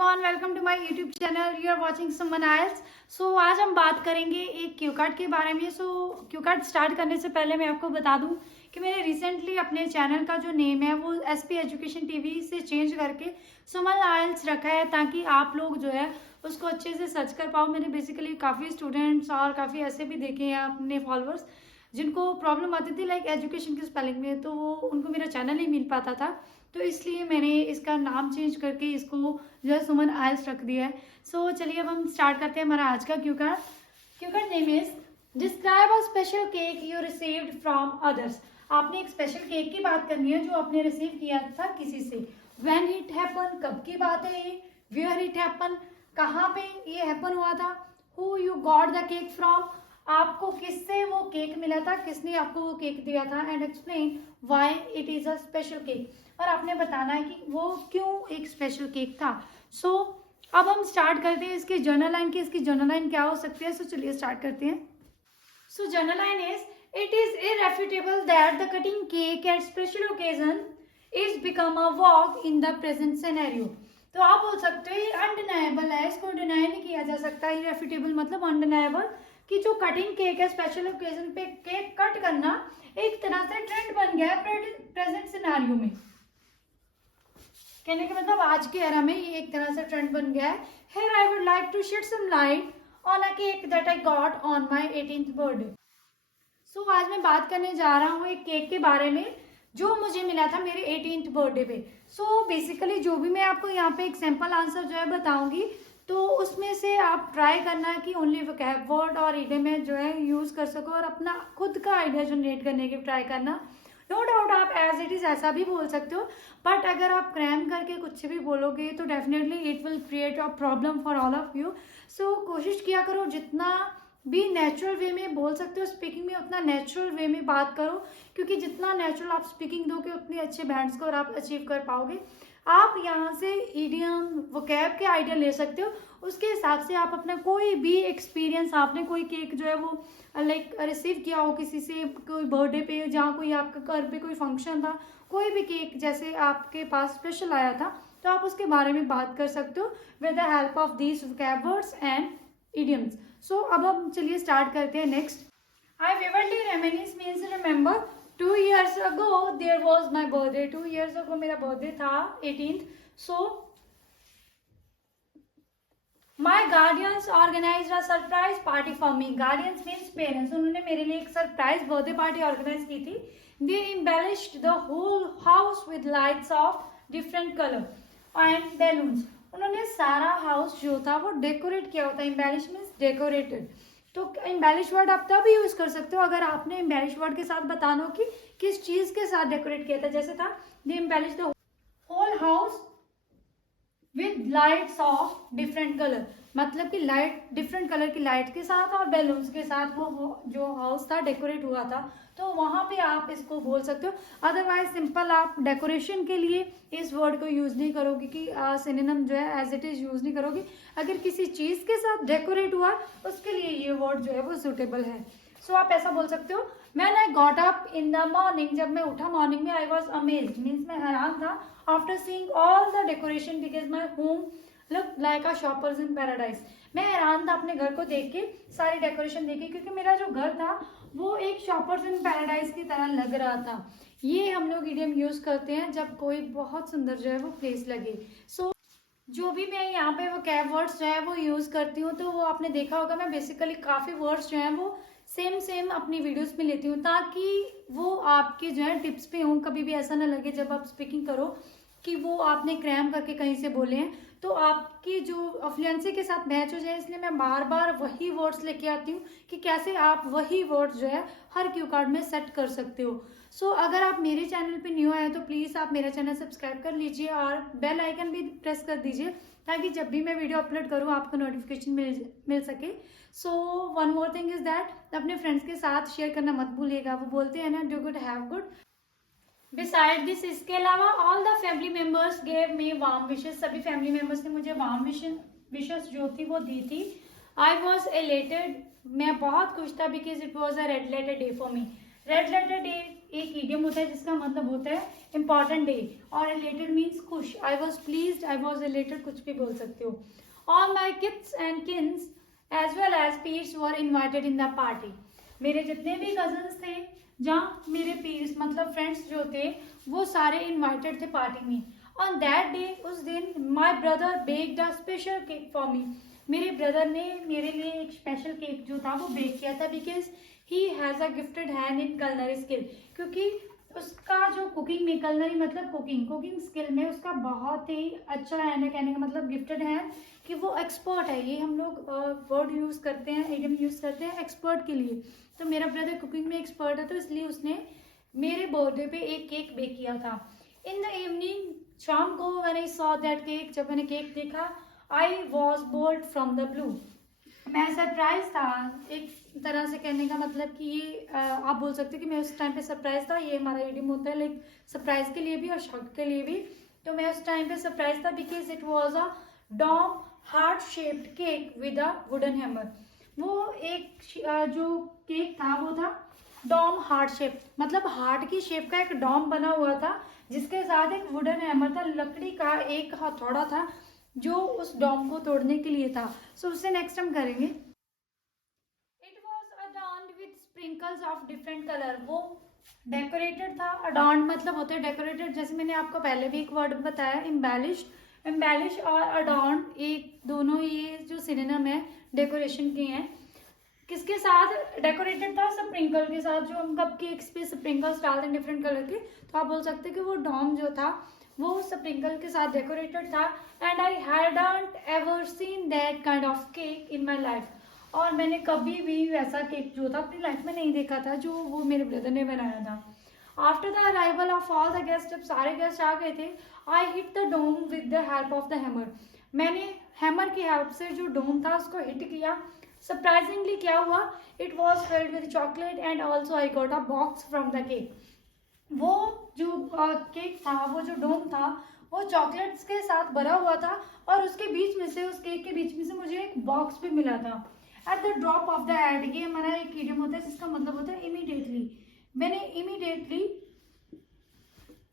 Everyone, welcome to my YouTube channel. You are watching Suman आयल्स। So आज हम बात करेंगे एक क्यू कार्ड के बारे में। क्यू कार्ड स्टार्ट करने से पहले मैं आपको बता दूं कि मैंने रिसेंटली अपने चैनल का जो नेम है वो एसपी एजुकेशन टीवी से चेंज करके सुमन आयल्स रखा है, ताकि आप लोग जो है उसको अच्छे से सर्च कर पाओ। मैंने बेसिकली काफ़ी स्टूडेंट्स और काफ़ी ऐसे भी देखे हैं अपने फॉलोअर्स जिनको प्रॉब्लम आती थी लाइक एजुकेशन के स्पेलिंग में, तो उनको मेरा चैनल नहीं मिल पाता था, तो इसलिए मैंने इसका नाम चेंज करके इसको जो है सुमन आयल्स रख दिया है। चलिए अब हम स्टार्ट करते हैं हमारा आज का Q card. Q card name is describe a special cake you received from others. आपने एक स्पेशल केक की बात करनी है जो आपने रिसीव किया था किसी से। व्हेन इट हैपन, कब की बात है ये। वेयर इट हैपन, कहाँ पे ये हैपन हुआ था। Who you got the cake from, आपको किससे वो केक मिला था, किसने आपको वो केक दिया था। And explain why it is a special cake, और आपने बताना है कि वो क्यों एक स्पेशल केक था। अब हम स्टार्ट करते हैं इसकी जर्नल लाइन की। इसकी जर्नल लाइन क्या हो सकती है। चलिए स्टार्ट करते हैं। General line is it is irrefutable that the cutting cake at special occasion is become a vogue in the present scenario. तो आप बोल सकते हो ये अनडिनाएबल है, इसको डिनाई नहीं किया जा सकता। इररेफ्यूटेबल मतलब अनडिनाएबल, कि जो कटिंग केक है स्पेशल ओकेजन पे केक कट करना एक तरह से ट्रेंड बन गया है प्रेजेंट सिनेरियो में। कहने का मतलब आज के एरा में ये एक तरह से ट्रेंड बन गया है। Here I would like to shed some light on a cake that I got on my 18th birthday. आज मैं बात करने जा रहा हूँ एक केक के बारे में जो मुझे मिला था मेरे 18th बर्थडे पे। बेसिकली जो भी मैं आपको यहाँ पे एक सैम्पल आंसर जो है बताऊंगी, तो उसमें से आप ट्राई करना कि ओनली वोकैब वर्ड और इडियम में जो है यूज कर सको और अपना खुद का आइडिया जनरेट करने की ट्राई करना। नो डाउट आप एज इट इज ऐसा भी बोल सकते हो, बट अगर आप क्रैम करके कुछ भी बोलोगे तो definitely it will create a problem for all of you. कोशिश किया करो जितना भी नेचुरल वे में बोल सकते हो स्पीकिंग में, उतना नेचुरल वे में बात करो, क्योंकि जितना नेचुरल आप स्पीकिंग दोगे उतने अच्छे बैंड्स को और आप अचीव कर पाओगे। आप यहाँ से इडियम वोकैब के आइडिया ले सकते हो, उसके हिसाब से आप अपना कोई भी एक्सपीरियंस, आपने कोई केक जो है वो लाइक रिसीव किया हो किसी से कोई बर्थडे पे, जहाँ कोई आपका घर पे कोई फंक्शन था, कोई भी केक जैसे आपके पास स्पेशल आया था, तो आप उसके बारे में बात कर सकते हो with the help of these vocab words and idioms. अब हम चलिए स्टार्ट करते हैं next. I vividly reminisce means remember 2 years ago there was my birthday. 2 years ago मेरा बर्थडे था 18th. My guardians organized a surprise party for me. Guardians means parents. उन्होंने मेरे लिए एक सरप्राइज बर्थडे पार्टी ऑर्गेनाइज की थी। They embellished the whole house with lights of different color and balloons. उन्होंने सारा हाउस जो था वो डेकोरेट किया होता है। embellish means decorated. तो एम्बेलिश वर्ड आप तब यूज कर सकते हो अगर आपने एम्बेलिश वर्ड के साथ बताना हो कि किस चीज के साथ डेकोरेट किया था। जैसे था they embellish the whole house with lights of different colour, मतलब कि लाइट डिफरेंट कलर की लाइट के साथ और बैलून्स के साथ वो जो हाउस था डेकोरेट हुआ था, तो वहां पे आप इसको बोल सकते हो। अदरवाइज सिंपल आप डेकोरेशन के लिए इस वर्ड को यूज नहीं करोगे कि सिनोनिम जो है एज इट इज यूज नहीं करोगे। अगर किसी चीज के साथ डेकोरेट हुआ उसके लिए ये वर्ड जो है वो सुटेबल है। आप ऐसा बोल सकते हो when I got up in the morning, जब मैं उठा मॉर्निंग में, आई वॉज अमेज्ड मीन्स मैं हैरान था, after seeing all the decoration because my home look like a shoppers in paradise. मैं हैरान था अपने घर को देख के, सारी डेकोरेशन देख के, क्योंकि मेरा जो घर था वो एक शॉपर्स इन पैराडाइज की तरह लग रहा था। ये हम लोग इडियम यूज करते हैं जब कोई बहुत सुंदर जो है वो प्लेस लगे। जो भी मैं यहाँ पे वो कैब वर्ड्स जो है वो यूज करती हूँ, तो वो आपने देखा होगा मैं बेसिकली काफी वर्ड्स जो है वो सेम अपनी वीडियोस में लेती हूँ, ताकि वो आपके जो है टिप्स पे हों। कभी भी ऐसा ना लगे जब आप स्पीकिंग करो कि वो आपने क्रैम करके कहीं से बोले हैं, तो आपकी जो फ्लुएंसी के साथ मैच हो जाए, इसलिए मैं बार बार वही वर्ड्स लेके आती हूँ कि कैसे आप वही वर्ड्स जो है हर क्यू कार्ड में सेट कर सकते हो। अगर आप मेरे चैनल पे न्यू आए तो प्लीज़ आप मेरा चैनल सब्सक्राइब कर लीजिए और बेल आइकन भी प्रेस कर दीजिए, ताकि जब भी मैं वीडियो अपलोड करूँ आपको नोटिफिकेशन मिल सके। One more thing is that अपने फ्रेंड्स के साथ शेयर करना मत भूलिएगा। वो बोलते हैं ना, do good have good. Beside this, इसके अलावा all the family members gave me warm wishes. सभी फैमिली मेम्बर्स ने मुझे वार्म विशेस जो थी वो दी थी। आई वॉज एलेटेड, मैं बहुत खुश था, because it was a red letter day for me. Red letter day एक इडियम होता है जिसका मतलब होता है इम्पॉर्टेंट डे, और रिलेटेड मीन्स खुश। I was pleased, I was related, कुछ भी बोल सकते हो। All my kids and kins as well as peers were invited in the party. मेरे जितने भी कजन्स थे, जहाँ मेरे पीर्स मतलब फ्रेंड्स जो थे, वो सारे इन्वाइटेड थे पार्टी में। ऑन दैट डे, उस दिन, my brother baked a special cake for me. मेरे ब्रदर ने मेरे लिए एक स्पेशल केक जो था वो बेक किया था, because he has a gifted hand in culinary skill. क्योंकि उसका जो कुकिंग में, कलनरी मतलब कुकिंग स्किल में उसका बहुत ही अच्छा हैंड है। कहने का मतलब गिफ्टेड है कि वो एक्सपर्ट है। ये हम लोग वर्ड यूज़ करते हैं, इडियम यूज़ करते हैं एक्सपर्ट के लिए। तो मेरा ब्रदर कुकिंग में एक्सपर्ट है, तो इसलिए उसने मेरे बर्थडे पे एक केक बेक किया था। इन द इवनिंग, शाम को, when I saw that cake, जब मैंने केक देखा, I was bold from the blue. मैं सरप्राइज था, एक तरह से कहने का मतलब कि ये आप बोल सकते हैं कि मैं उस टाइम पे सरप्राइज था। ये हमारा इडियम होता है लाइक सरप्राइज के लिए भी और शॉक के लिए भी। तो मैं उस टाइम पे सरप्राइज था because it was a dome heart shaped cake with a wooden hammer. वो एक जो केक था वो था डॉम हार्ट शेप, मतलब हार्ट की शेप का एक डॉम बना हुआ था, जिसके साथ एक वुडन हैमर था, लकड़ी का एक हथौड़ा था जो उस डॉम को तोड़ने के लिए था। सो उससे नेक्स्ट हम करेंगे। It was adorned with sprinkles of different colour. वो डेकोरेटेड था। अडॉर्न्ड मतलब होता है डेकोरेटेड, जैसे मैंने आपको पहले भी एक वर्ड बताया, एम्बेलिश्ड। एम्बेलिश और अडॉर्न्ड एक दोनों ये जो सिनोनिम है डेकोरेशन के हैं। किसके साथ डेकोरेटेड था? स्प्रिंकल के साथ। जो हम कप केक्स पे स्प्रिंकल्स डालते हैं डिफरेंट कलर के, तो आप बोल सकते हैं कि वो डॉम जो था वो स्प्रिंकल के साथ डेकोरेटेड था। And I hadn't ever seen that kind of cake in my life. और मैंने कभी भी वैसा केक जो था अपनी लाइफ में नहीं देखा था जो वो मेरे ब्रदर ने बनाया था। After the arrival of all the guest, जब सारे गेस्ट आ गए थे, I hit the dome with the help of the hammer. मैंने हैमर की हेल्प से जो डोम था उसको हिट किया। सरप्राइजिंगली क्या हुआ, it was filled with chocolate and also I got a box from the cake. वो जो केक था, वो जो डोम था, वो चॉकलेट्स के साथ भरा हुआ था, और उसके बीच में से, उस केक के बीच में से मुझे एक बॉक्स भी मिला था। At the drop of the hat, ये हमारा एक इडियम होता है जिसका मतलब होता है इमीडिएटली। मैंने इमीडिएटली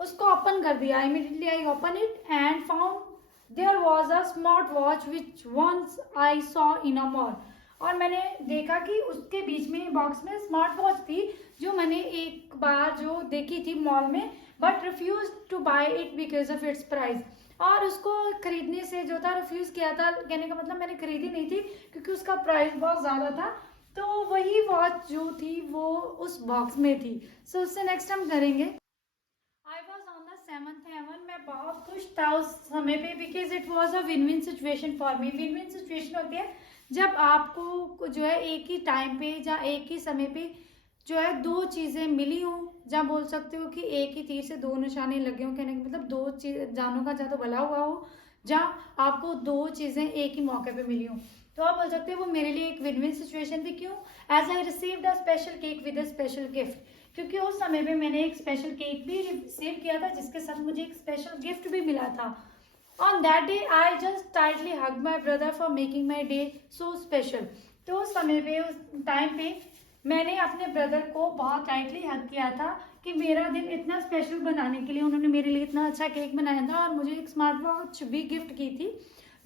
उसको ओपन कर दिया। Immediately I open it and found there was a smart watch which once I saw in a mall. और मैंने देखा कि उसके बीच में बॉक्स में स्मार्ट वॉच थी जो मैंने एक बार जो देखी थी मॉल में, but refuse to buy it because of its price. और उसको खरीदने से जो था रिफ्यूज किया था, कहने का मतलब मैंने खरीदी नहीं थी क्योंकि उसका प्राइस बहुत ज़्यादा था। तो वही वॉच जो थी वो उस बॉक्स में थी। सो उससे नेक्स्ट हम करेंगे। I was on the 7th heaven. मैं बहुत खुश था उस समय पे because it was a win win situation for me. Win win situation होती है जब आपको जो है एक ही टाइम पे या एक ही समय पे जो है दो चीज़ें मिली हों, जहाँ बोल सकते हो कि एक ही तीर से दो निशाने लगे हों। कहने का मतलब दो चीज़ जानों का ज़्यादा भला हुआ हो, जहाँ आपको दो चीज़ें एक ही मौके पे मिली हों। तो आप बोल सकते हो वो मेरे लिए एक विन विन सिचुएशन थी। क्यों? As I received a special cake with a special gift. क्योंकि उस समय पे मैंने एक स्पेशल केक भी रिसीव किया था जिसके साथ मुझे एक स्पेशल गिफ्ट भी मिला था। On that day, I just tightly hugged my brother for making my day so special. तो उस समय पे, उस टाइम पे मैंने अपने ब्रदर को बहुत टाइटली हग किया था कि मेरा दिन इतना स्पेशल बनाने के लिए उन्होंने मेरे लिए इतना अच्छा केक बनाया था, और मुझे एक स्मार्ट वॉच भी गिफ्ट की थी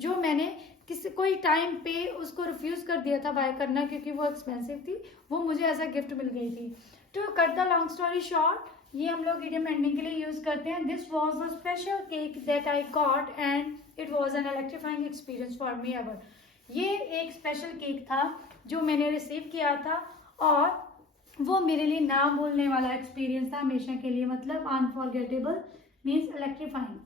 जो मैंने किसी कोई टाइम पे उसको रिफ्यूज कर दिया था बाय करना क्योंकि वो एक्सपेंसिव थी। वो मुझे एज अ गिफ्ट मिल गई थी। To cut the long story short, ये हम लोग इडियम एंडिंग के लिए यूज करते हैं। This was a special cake that I got and it was an electrifying experience for me ever. ये एक स्पेशल केक था जो मैंने रिसीव किया था, और वो मेरे लिए ना भूलने वाला एक्सपीरियंस था हमेशा के लिए। मतलब अनफॉरगेटेबल मीन्स इलेक्ट्रीफाइंग।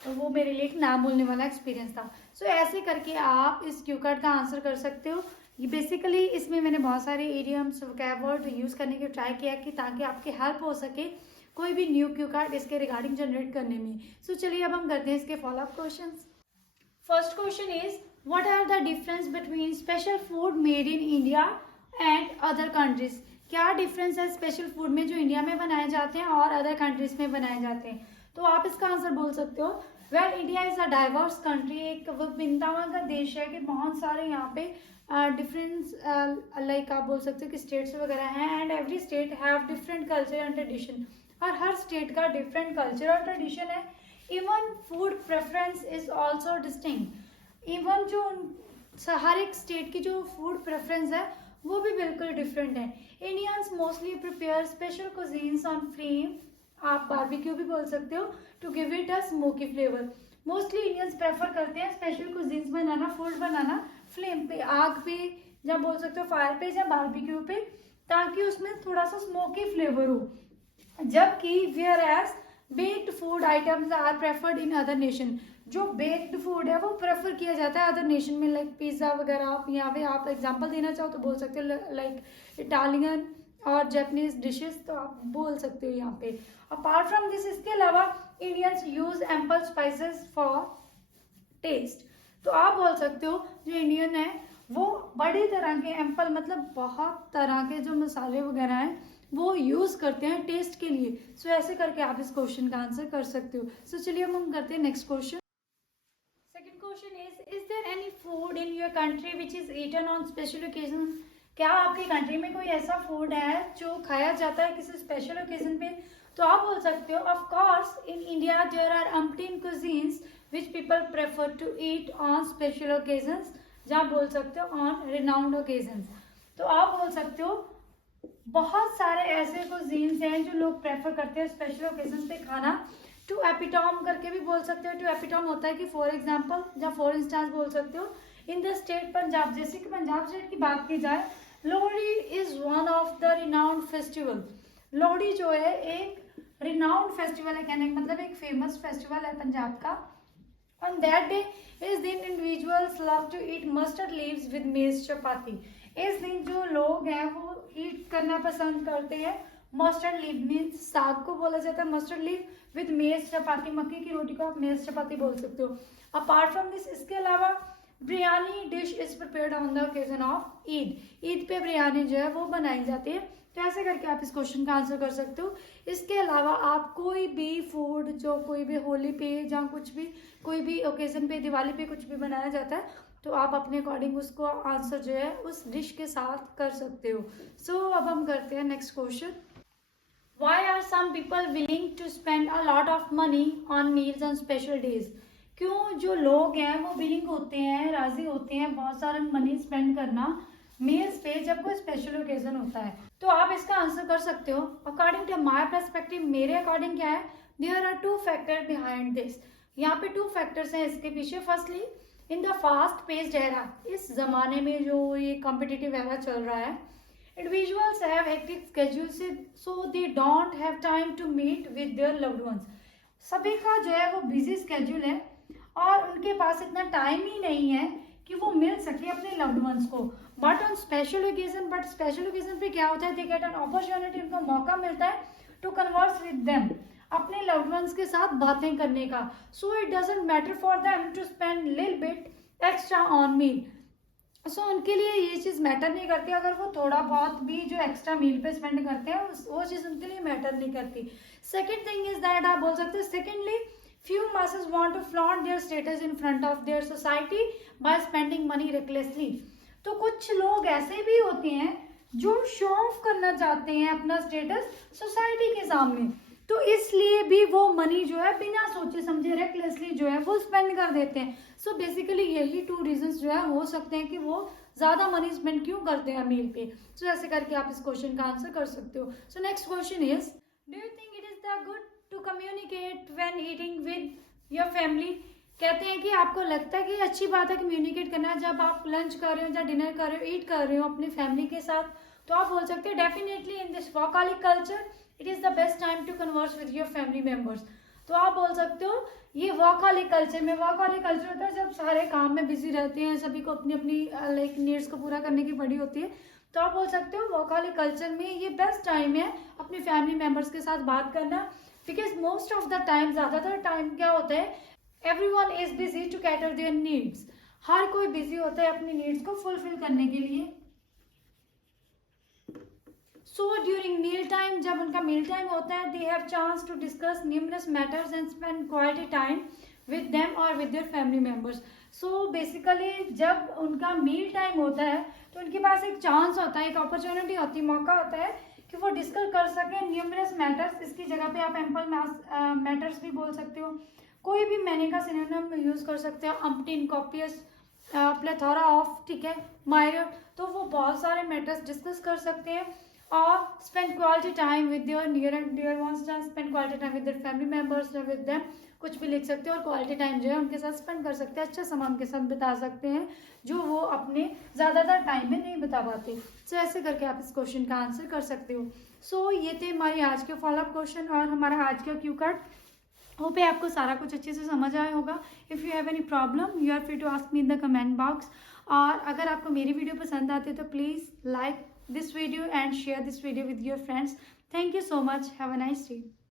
तो वो मेरे लिए एक ना भूलने वाला एक्सपीरियंस था। सो ऐसे करके आप इस क्यू कार्ड का आंसर कर सकते हो। ये बेसिकली इसमें मैंने बहुत सारे इडियम्स वोकैब यूज़ करने की ट्राई किया कि ताकि आपकी हेल्प हो सके कोई भी न्यू क्यू कार्ड इसके रिगार्डिंग जनरेट करने में। सो चलिए अब हम करते हैं इसके follow up questions. First question is what are the difference between special food made in India and other countries. क्या डिफरेंस है स्पेशल फूड में जो इंडिया में बनाए जाते हैं और अदर कंट्रीज में बनाए जाते हैं। तो आप इसका आंसर बोल सकते हो well India is a diverse country, एक विभिन्नताओं का देश है कि बहुत सारे यहाँ पे डिफरेंस लाइक आप बोल सकते हो कि स्टेट्स वगैरह हैं, and every state have different culture and tradition, और हर स्टेट का डिफरेंट कल्चर और ट्रेडिशन है। Even food preference is also distinct, even जो हर एक स्टेट की जो फूड प्रेफरेंस है वो भी बिल्कुल डिफरेंट है। Indians mostly prepare special cuisines on flame, आप बारबेक्यू भी बोल सकते हो, to give it a smoky flavour. Mostly Indians prefer करते हैं स्पेशल कुजीन्स बनाना, फूड बनाना फ्लेम पे, आग पे, या बोल सकते हो फायर पे या बारबेक्यू पे, ताकि उसमें थोड़ा सा स्मोकी फ्लेवर हो। जबकि where as baked food items are preferred in other nation, जो बेक्ड फूड है वो प्रेफर किया जाता है अदर नेशन में, लाइक पिज्ज़ा वगैरह। आप यहाँ पे आप एग्जांपल देना चाहो तो बोल सकते हो लाइक इटालियन और जापानीज डिशेस, तो आप बोल सकते हो यहाँ पे। अपार्ट फ्रॉम दिस, इसके अलावा Indians use ample spices for taste, तो आप बोल सकते हो जो इंडियन है वो बड़ी तरह के एम्पल मतलब बहुत तरह के जो मसाले वगैरह हैं वो यूज करते हैं टेस्ट के लिए। सो ऐसे करके आप इस क्वेश्चन का आंसर कर सकते हो। सो चलिए हम करते हैं next question. Second question is there any food in your country which is eaten on special occasion, क्या आपकी कंट्री में कोई ऐसा फूड है जो खाया जाता है किसी स्पेशल ओकेजन पे? तो आप बोल सकते हो of course in India there are umpteen cuisines which people prefer to eat on special occasions, जहाँ बोल सकते हो ऑन रिनाउंड ओकेजन्स। तो आप बोल सकते हो बहुत सारे ऐसे कुजीन्स हैं जो लोग प्रेफर करते हैं स्पेशल ओकेजन पे खाना। टू एपिटॉम करके भी बोल सकते हो, टू एपिटॉम होता है कि फॉर एग्जाम्पल या फॉर इंस्टांस बोल सकते हो। इन द स्टेट पंजाब, जैसे कि पंजाब स्टेट की बात की जाए, Lohri is one of the renowned festival. Lohri जो है एक रिनाउंड फेस्टिवल है, कहने का मतलब एक फेमस फेस्टिवल है पंजाब का। On that day, इस दिन individuals love to eat mustard leaves with maize chapati. इस दिन जो लोग हैं वो ईट करना पसंद करते हैं मस्टर्ड लीव, मीन्स साग को बोला जाता है मस्टर्ड लीव, विद मेज चपाती, मक्की की रोटी को आप मेज चपाती बोल सकते हो। अपार्ट फ्रॉम दिस, इसके अलावा biryani dish is prepared on the occasion of Eid. Eid पे बिरयानी जो है वो बनाई जाती है। तो ऐसे करके आप इस क्वेश्चन का आंसर कर सकते हो। इसके अलावा आप कोई भी फूड जो कोई भी होली पे या कुछ भी कोई भी ओकेजन पे, दिवाली पे कुछ भी बनाया जाता है, तो आप अपने अकॉर्डिंग उसको आंसर जो है उस डिश के साथ कर सकते हो। सो अब हम करते हैं next question. Why are some people willing to spend a lot of money on meals on special days, क्यों जो लोग हैं वो विलिंग होते हैं, राजी होते हैं बहुत सारा मनी स्पेंड करना मील्स पे जब कोई स्पेशल ओकेजन होता है? तो आप इसका आंसर कर सकते हो। अकॉर्डिंग टू माई पर्सपेक्टिव, मेरे अकॉर्डिंग क्या है, there are two factor behind this. यहाँ पे टू फैक्टर्स हैं इसके पीछे। Firstly, in the fast paced era, इस जमाने में जो ये कॉम्पिटिटिव एरा चल रहा है, individuals have hectic schedule, so they don't have time to meet with their loved ones. सभी का जो है वो बिजी स्केड्यूल है और उनके पास इतना टाइम ही नहीं है कि वो मिल सके अपने लव्ड वंस को। बट ऑन स्पेशल ओकेजन पे क्या होता है, दे गेट एन अपॉर्चुनिटी, उनको मौका मिलता है टू कन्वर्स विद देम, अपने लव्ड वंस के साथ बातें करने का। So it doesn't matter for them to spend little bit extra on meal. So उनके लिए ये चीज़ मैटर नहीं करती, अगर वो थोड़ा बहुत भी जो एक्स्ट्रा मील पे स्पेंड करते हैं वो चीज़ उनके लिए मैटर नहीं करती। सेकेंड थिंग इज दैट, आप बोल सकते हो secondly, few masses want to flaunt their status in front of their society by spending money recklessly। तो कुछ लोग ऐसे भी होते हैं जो शो ऑफ करना चाहते हैं अपना स्टेटस सोसाइटी के सामने, तो इसलिए भी वो मनी जो है बिना सोचे समझे रेकलेसली जो है वो स्पेंड कर देते हैं। सो बेसिकली यही टू रीजंस जो है हो सकते हैं कि वो ज्यादा मनी स्पेंड क्यों करते हैं मील पे। सो ऐसे करके आप इस क्वेश्चन का आंसर कर सकते हो। So next question is, do you think it is the good to communicate when eating with your family? कहते हैं कि आपको लगता है कि अच्छी बात है कम्युनिकेट करना जब आप लंच कर रहे हो या डिनर कर रहे हो, ईट कर रहे हो अपनी फैमिली के साथ? तो आप बोल सकते हो definitely in this workaholic culture it is the best time to converse with your family members. तो आप बोल सकते हो ये वर्कहॉलिक कल्चर में, वर्कहॉलिक कल्चर होता है जब सारे काम में बिजी रहते हैं, सभी को अपनी अपनी लाइक नीड्स को पूरा करने की पड़ी होती है। तो आप बोल सकते हो वर्कहॉलिक कल्चर में ये बेस्ट टाइम है अपने फैमिली मेंबर्स के साथ बात करना, because most of the time, ज्यादातर टाइम क्या होता है, everyone is busy to cater their needs. हर कोई बिजी होता है अपनी नीड्स को फुलफिल करने के लिए। सो ड्यूरिंग मील टाइम, जब उनका मील टाइम होता है, they have chance to discuss numerous matters and spend quality time with them or with their family members. So basically जब उनका मील टाइम होता है तो उनके पास एक चांस होता है, एक अपॉर्चुनिटी होती है, मौका होता है कि वो डिस्कस कर सकें न्यूमरस मैटर्स। इसकी जगह पे आप एम्पल मैटर्स भी बोल सकते हो, कोई भी मैंने का सिनोनिम यूज कर सकते हो, अम्पटीन, कॉपियस, प्लेथोरा ऑफ, ठीक है, मायरियोट। तो वो बहुत सारे मैटर्स डिस्कस कर सकते हैं। और spend quality time with your near and dear ones, spend quality time with their family members, with them, कुछ भी लिख सकते हैं। और क्वालिटी टाइम जो है उनके साथ स्पेंड कर सकते हैं, अच्छा समय उनके साथ बिता सकते हैं जो वो अपने ज़्यादातर टाइम में नहीं बिता पाते। सो ऐसे करके आप इस क्वेश्चन का आंसर कर सकते हो। सो ये थे हमारे आज के फॉलोअप क्वेश्चन और हमारा आज का क्यू कार्ड। होप है आपको सारा कुछ अच्छे से समझ आया होगा। If you have any problem you are free to ask me in the comment box. और अगर आपको मेरी वीडियो पसंद आती है तो please like this video and share this video with your friends. Thank you so much, have a nice day.